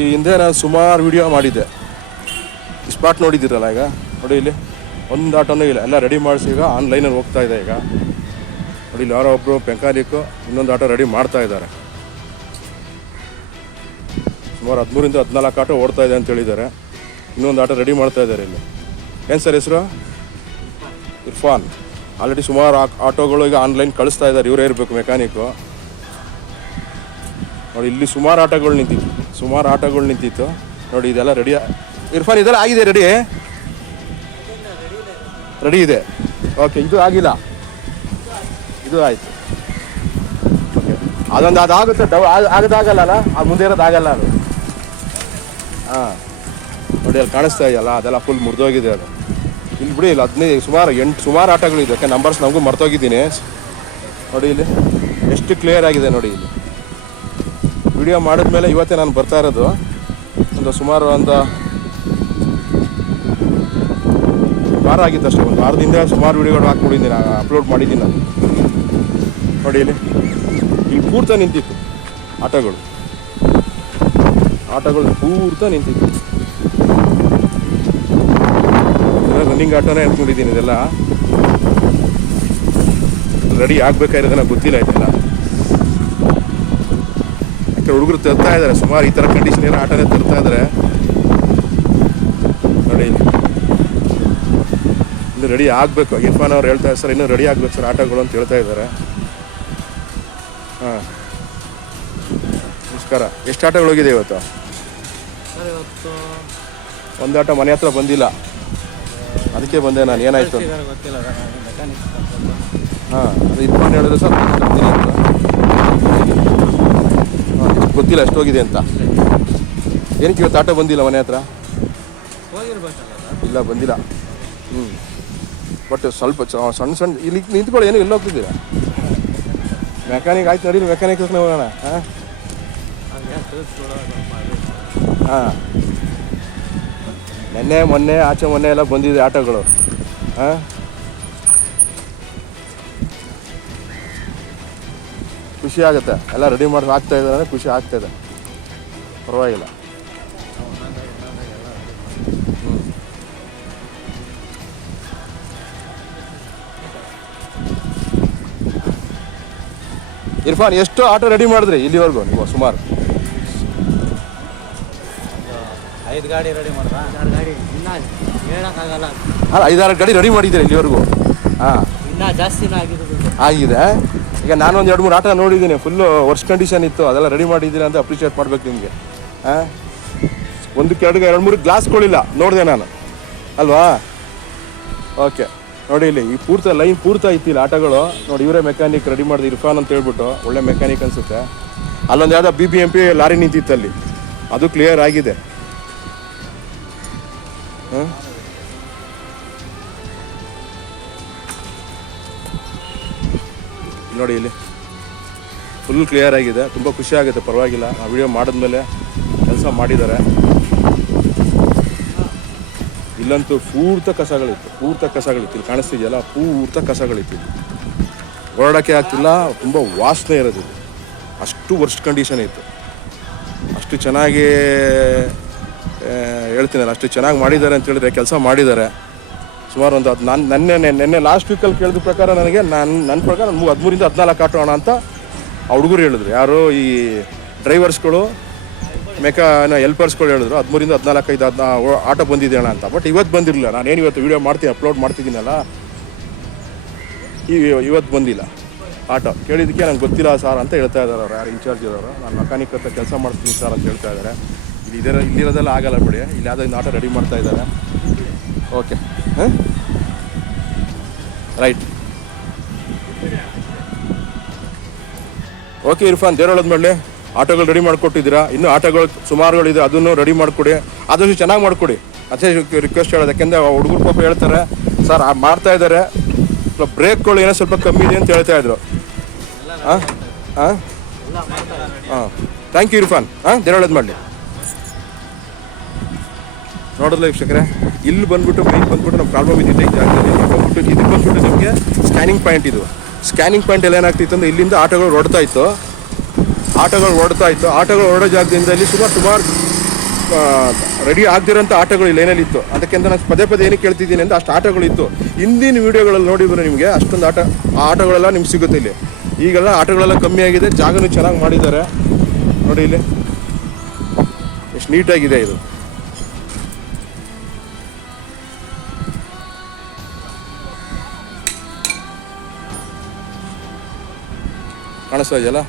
ಈ ಹಿಂದೆ ನಾನು ಸುಮಾರು ವಿಡಿಯೋ ಮಾಡಿದ್ದೆ. ಈ ಸ್ಪಾಟ್ ನೋಡಿದ್ದೀರಲ್ಲ ಈಗ ನೋಡಿ, ಇಲ್ಲಿ ಒಂದು ಆಟೋನೂ ಇಲ್ಲ, ಎಲ್ಲ ರೆಡಿ ಮಾಡಿಸಿ ಈಗ ಆನ್ಲೈನಲ್ಲಿ ಹೋಗ್ತಾ ಇದೆ. ಈಗ ನೋಡಿ, ಇಲ್ಲಿ ಯಾರೋ ಒಬ್ಬರು ಮೆಕ್ಯಾನಿಕ್ಕು ಇನ್ನೊಂದು ಆಟೋ ರೆಡಿ ಮಾಡ್ತಾ ಇದ್ದಾರೆ. ಸುಮಾರು 13ರಿಂದ 14 ಆಟೋ ಓಡ್ತಾ ಇದೆ ಅಂತ ಹೇಳಿದ್ದಾರೆ. ಇನ್ನೊಂದು ಆಟೋ ರೆಡಿ ಮಾಡ್ತಾ ಇದ್ದಾರೆ. ಇಲ್ಲಿ ಏನು ಸರ್ ಹೆಸರು? ಇರ್ಫಾನ್. ಆಲ್ರೆಡಿ ಸುಮಾರು ಆಟೋಗಳು ಈಗ ಆನ್ಲೈನ್ ಕಳಿಸ್ತಾ ಇದ್ದಾರೆ. ಇವರೇ ಇರಬೇಕು ಮೆಕ್ಯಾನಿಕ್ಕು. ನೋಡಿ, ಇಲ್ಲಿ ಸುಮಾರು ಆಟೋಗಳು ನಿಂತಿತ್ತು. ನೋಡಿ, ಇದೆಲ್ಲ ರೆಡಿ. ಇರ್ಫಾನ್, ಇದೆಲ್ಲ ಆಗಿದೆ, ರೆಡಿ ಇದೆ. ಓಕೆ, ಇದು ಆಗಿಲ್ಲ, ಇದು ಆಯಿತು. ಓಕೆ, ಅದೊಂದು ಅದಾಗುತ್ತೆ. ಆಗದಾಗಲ್ಲ, ಅದು ಮುಂದೆ ಇರೋದಾಗಲ್ಲ ಅದು. ಹಾಂ, ನೋಡಿ ಅಲ್ಲಿ ಕಾಣಿಸ್ತಾ ಇದೆಯಲ್ಲ, ಅದೆಲ್ಲ ಫುಲ್ ಮುರಿದೋಗಿದೆ ಅದು. ಇಲ್ಲಿ ಬಿಡಿ, ಇಲ್ಲಿ 15 ಸುಮಾರು ಆಟೋಗಳಿದೆ. ಯಾಕೆ ನಂಬರ್ಸ್ ನಮಗೂ ಮರ್ತೋಗಿದ್ದೀನಿ. ನೋಡಿ ಇಲ್ಲಿ ಎಷ್ಟು ಕ್ಲಿಯರ್ ಆಗಿದೆ ನೋಡಿ. ಇಲ್ಲಿ ವಿಡಿಯೋ ಮಾಡಿದ್ಮೇಲೆ ಇವತ್ತೇ ನಾನು ಬರ್ತಾ ಇರೋದು. ಸುಮಾರು ಒಂದು ವಾರ ಆಗಿತ್ತು ಅಷ್ಟೇ. ಒಂದು ವಾರದಿಂದ ಸುಮಾರು ವಿಡಿಯೋಗಳು ಹಾಕ್ಕೊಂಡಿದ್ದೀನಿ, ಅಪ್ಲೋಡ್ ಮಾಡಿದ್ದೀನಿ ನಾನು. ನೋಡಿ ಇಲ್ಲಿ ಪೂರ್ತಿ ನಿಂತಿತ್ತು ಆಟೋಗಳು ಪೂರ್ತಿ ನಿಂತಿತ್ತು. ರನ್ನಿಂಗ್ ಆಟೋನೇ ಅಂದ್ಕೊಂಡಿದ್ದೀನಿ. ಇದೆಲ್ಲ ರೆಡಿ ಆಗ್ಬೇಕಾಗಿರೋದು ನನಗೆ ಗೊತ್ತಿಲ್ಲ. ಇದೆಲ್ಲ ಯಾಕೆ ಹುಡುಗರು ತರ್ತಾ ಇದ್ದಾರೆ, ಸುಮಾರು ಈ ಥರ ಕಂಡೀಷನ್ ಏನೋ ಆಟೋನೇ ತರ್ತಾ ಇದ್ದಾರೆ. ನೋಡಿ, ಇನ್ನು ರೆಡಿ ಆಗಬೇಕು. ಇರ್ಫಾನ್ ಅವ್ರು ಹೇಳ್ತಾ ಇದ್ದಾರೆ, ಸರ್ ಇನ್ನೂ ರೆಡಿ ಆಗ್ಬೇಕು ಸರ್ ಆಟೋಗಳು ಅಂತ ಹೇಳ್ತಾ ಇದ್ದಾರೆ. ಹಾಂ, ನಮಸ್ಕಾರ. ಎಷ್ಟು ಆಟೋಗಳೋಗಿದೆ ಇವತ್ತು? ಒಂದು ಆಟೋ ಮನೆ ಹತ್ರ ಬಂದಿಲ್ಲ, ಅದಕ್ಕೆ ಬಂದೆ ನಾನು. ಏನಾಯಿತು? ಹಾಂ, ಅದು ಇರ್ಫಾನ್ ಹೇಳಿದ್ರು ಸರ್ ಬರ್ತೀನಿ ಅಂತ. ಹಾಂ, ಗೊತ್ತಿಲ್ಲ ಎಷ್ಟೋಗಿದೆ ಅಂತ. ಏನಕ್ಕೆ ಇವತ್ತು ಆಟೋ ಬಂದಿಲ್ಲ ಮನೆ ಹತ್ರ? ಇಲ್ಲ, ಬಂದಿಲ್ಲ. ಬಟ್ ಸ್ವಲ್ಪ ಸಣ್ಣ ಇಲ್ಲಿ ನಿಂತ್ಕೊಳ್ಳಿ. ಏನು ಎಲ್ಲ ಹೋಗ್ತಿದ್ದೀರಾ? ಮೆಕ್ಯಾನಿಕ್ ಆಯ್ತು, ನಡೀಲಿ ಮೆಕ್ಯಾನಿಕ್ ಹೋಗೋಣ. ಹಾಂ ಹಾಂ, ಮೊನ್ನೆ ಆಚೆ ಎಲ್ಲ ಬಂದಿದೆ ಆಟೋಗಳು. ಹಾಂ, ಖುಷಿ ಆಗುತ್ತೆ. ಎಲ್ಲ ರೆಡಿ ಮಾಡಿ ಆಗ್ತಾ ಇದ್ದಾರೆ ಅಂದರೆ ಖುಷಿ ಆಗ್ತಾಯಿದೆ, ಪರವಾಗಿಲ್ಲ. ಇರ್ಫಾನ್, ಎಷ್ಟು ಆಟೋ ರೆಡಿ ಮಾಡಿದ್ರಿ ಇಲ್ಲಿವರೆಗೂ ನೀವು? ಸುಮಾರು 5 ಗಾಡಿ ರೆಡಿ ಮಾಡಿದ್ರೆ 6 ಗಾಡಿ ಇನ್ನೂ ಹೇಳೋಕ್ಕಾಗಲ್ಲ. ಅಲ್ಲ, 5-6 ಗಾಡಿ ರೆಡಿ ಮಾಡಿದ್ದೀರಿ ಇಲ್ಲಿವರೆಗೂ? ಹಾಂ, ಇನ್ನೂ ಜಾಸ್ತಿನೂ ಆಗಿದೆ. ಈಗ ನಾನೊಂದು 2-3 ಆಟೋ ನೋಡಿದ್ದೀನಿ, ಫುಲ್ಲು ವರ್ಸ್ಟ್ ಕಂಡೀಷನ್ ಇತ್ತು. ಅದೆಲ್ಲ ರೆಡಿ ಮಾಡಿದ್ದೀರಿ ಅಂತ ಅಪ್ರಿಷಿಯೇಟ್ ಮಾಡ್ಬೇಕು ನಿಮಗೆ. ಹಾಂ, 1-2-3 ಗ್ಲಾಸ್ಗಳಿಲ್ಲ ನೋಡಿದೆ ನಾನು, ಅಲ್ವಾ? ಓಕೆ, ನೋಡಿ ಇಲ್ಲಿ ಈ ಲೈನ್ ಪೂರ್ತಿ ಐತಿ ಇಲ್ಲಿ ಆಟೋಗಳು. ನೋಡಿ, ಇವರೇ ಮೆಕ್ಯಾನಿಕ್ ರೆಡಿ ಮಾಡಿದ ಇರ್ಫಾನ್ ಅಂತ ಹೇಳ್ಬಿಟ್ಟು, ಒಳ್ಳೆ ಮೆಕ್ಯಾನಿಕ್ ಅನಿಸುತ್ತೆ. ಅಲ್ಲೊಂದು ಯಾವುದೋ BBMP ಲಾರಿ ನಿಂತಿತ್ತಲ್ಲಿ, ಅದು ಕ್ಲಿಯರ್ ಆಗಿದೆ. ಹಾಂ, ನೋಡಿ ಇಲ್ಲಿ ಫುಲ್ ಕ್ಲಿಯರ್ ಆಗಿದೆ. ತುಂಬ ಖುಷಿ ಆಗುತ್ತೆ, ಪರವಾಗಿಲ್ಲ. ಆ ವಿಡಿಯೋ ಮಾಡಿದ್ಮೇಲೆ ಕೆಲಸ ಮಾಡಿದ್ದಾರೆ. ಇಲ್ಲಂತೂ ಪೂರ್ತಿ ಕಸಗಳಿತ್ತು. ಇಲ್ಲಿ ಕಾಣಿಸ್ತಿದೆಯಲ್ಲ, ಪೂರ್ತಿ ಕಸಗಳಿತ್ತು. ಓಡಾಡೋಕ್ಕೆ ಆಗ್ತಿಲ್ಲ, ತುಂಬ ವಾಸನೆ ಇರೋದು. ಅಷ್ಟು ವರ್ಸ್ಟ್ ಕಂಡೀಷನ್ ಇತ್ತು. ಅಷ್ಟು ಚೆನ್ನಾಗಿ ಹೇಳ್ತೀನಲ್ಲ, ಅಷ್ಟು ಚೆನ್ನಾಗಿ ಮಾಡಿದ್ದಾರೆ ಅಂತ ಹೇಳಿದ್ರೆ, ಕೆಲಸ ಮಾಡಿದ್ದಾರೆ. ಸುಮಾರು ಒಂದು ನೆನ್ನೆ ಲಾಸ್ಟ್ ವೀಕಲ್ಲಿ ಕೇಳಿದ ಪ್ರಕಾರ ನನಗೆ ನನ್ನ ಪ್ರಕಾರ 13ರಿಂದ 14 ಆಟೋ ಅಣ್ಣ ಅಂತ ಆ ಹುಡುಗರು ಹೇಳಿದ್ರು. ಯಾರು ಈ ಡ್ರೈವರ್ಸ್ಗಳು, ಹೆಲ್ಪರ್ಸ್ಗಳು ಹೇಳಿದ್ರು 13ರಿಂದ 14-15 ಆಟೋ ಬಂದಿದೆ ಅಣ್ಣ ಅಂತ. ಬಟ್ ಇವತ್ತು ಬಂದಿರಲಿಲ್ಲ. ನಾನೇನು ಇವತ್ತು ವೀಡಿಯೋ ಅಪ್ಲೋಡ್ ಮಾಡ್ತಿದ್ದೀನಲ್ಲ, ಇವತ್ತು ಬಂದಿಲ್ಲ ಆಟೋ. ಕೇಳಿದ್ದಕ್ಕೆ ನಂಗೆ ಗೊತ್ತಿಲ್ಲ ಸರ್ ಅಂತ ಹೇಳ್ತಾ ಇದ್ದಾರೆ ಅವ್ರು, ಯಾರು ಇನ್ಚಾರ್ಜ್ ಇರೋರು. ನಾನು ಮೆಕ್ಯಾನಿಕ್ ಹತ್ರ ಕೆಲಸ ಮಾಡ್ತೀನಿ ಸರ್ ಅಂತ ಹೇಳ್ತಾ ಇದ್ದಾರೆ. ಇಲ್ಲಿರೋದೆಲ್ಲ ಆಗಲ್ಲ ಬಿಡಿ, ಇಲ್ಲಿ ಯಾವುದೋ ಒಂದು ಆಟೋ ರೆಡಿ ಮಾಡ್ತಾ ಇದ್ದಾರೆ. ಓಕೆ, ಹಾಂ, ರೈಟ್. ಓಕೆ ಇರ್ಫಾನ್, ದೇವರೊಳದ ಮಾಡಲಿ. ಆಟೋಗಳು ರೆಡಿ ಮಾಡಿಕೊಟ್ಟಿದ್ದೀರಾ, ಇನ್ನೂ ಆಟೋಗಳು ಸುಮಾರುಗಳಿದೆ, ಅದನ್ನು ರೆಡಿ ಮಾಡಿಕೊಡಿ. ಆದಷ್ಟು ಚೆನ್ನಾಗಿ ಮಾಡಿಕೊಡಿ, ಅದೇ ರಿಕ್ವೆಸ್ಟ್ ಹೇಳೋದು. ಯಾಕೆಂದರೆ ಹುಡುಗರು ಪಾಪ ಹೇಳ್ತಾರೆ, ಸರ್ ಮಾಡ್ತಾ ಇದ್ದಾರೆ, ಬ್ರೇಕ್ಗಳು ಏನೋ ಸ್ವಲ್ಪ ಕಮ್ಮಿ ಇದೆ ಅಂತ ಹೇಳ್ತಾ ಇದ್ರು. ಹಾಂ ಹಾಂ ಹಾಂ, ಥ್ಯಾಂಕ್ ಯು ಇರ್ಫಾನ್. ಹಾಂ, ದೇವರೊಳದ ಮಾಡಲಿ. ನೋಡೋದಿಲ್ಲ ವೀಕ್ಷಕರೇ, ಇಲ್ಲಿ ಬಂದ್ಬಿಟ್ಟು ನಮ್ಮ ಪ್ರಾಬ್ಲಮ್ ಇದ್ದಿದ್ದೆ ಈ ಜಾಗದಲ್ಲಿ. ಇದು ಬಂದ್ಬಿಟ್ಟು ನಿಮಗೆ ಸ್ಕ್ಯಾನಿಂಗ್ ಪಾಯಿಂಟ್. ಇದು ಸ್ಕ್ಯಾನಿಂಗ್ ಪಾಯಿಂಟ್ ಎಲ್ಲ ಏನಾಗ್ತಿತ್ತು ಅಂದರೆ, ಇಲ್ಲಿಂದ ಆಟೋಗಳು ಓಡ್ತಾ ಇತ್ತು. ಆಟೋಗಳು ಓಡೋ ಜಾಗದಿಂದ ಇಲ್ಲಿ ಸುಮಾರು ರೆಡಿ ಆಗದಿರೋಂಥ ಆಟೋಗಳು ಈ ಲೈನಲ್ಲಿ ಇತ್ತು. ಅದಕ್ಕೆ ಅಂತ ನಾನು ಪದೇ ಪದೇ ಏನಕ್ಕೆ ಕೇಳ್ತಿದ್ದೀನಿ ಅಂತ ಅಷ್ಟು ಆಟೋಗಳಿತ್ತು. ಹಿಂದಿನ ವೀಡಿಯೋಗಳಲ್ಲಿ ನೋಡಿದ್ರೆ ನಿಮಗೆ ಅಷ್ಟೊಂದು ಆ ಆಟೋಗಳೆಲ್ಲ ನಿಮ್ಗೆ ಸಿಗುತ್ತೆ ಇಲ್ಲಿ. ಈಗೆಲ್ಲ ಆಟೋಗಳೆಲ್ಲ ಕಮ್ಮಿ ಆಗಿದೆ, ಜಾಗನೂ ಚೆನ್ನಾಗಿ ಮಾಡಿದ್ದಾರೆ ನೋಡಿ. ಇಲ್ಲಿ ಎಷ್ಟು ನೀಟಾಗಿದೆ ಇದು. ಕಾಣಿಸ್ತಾ ಇದೆಯಲ್ಲ.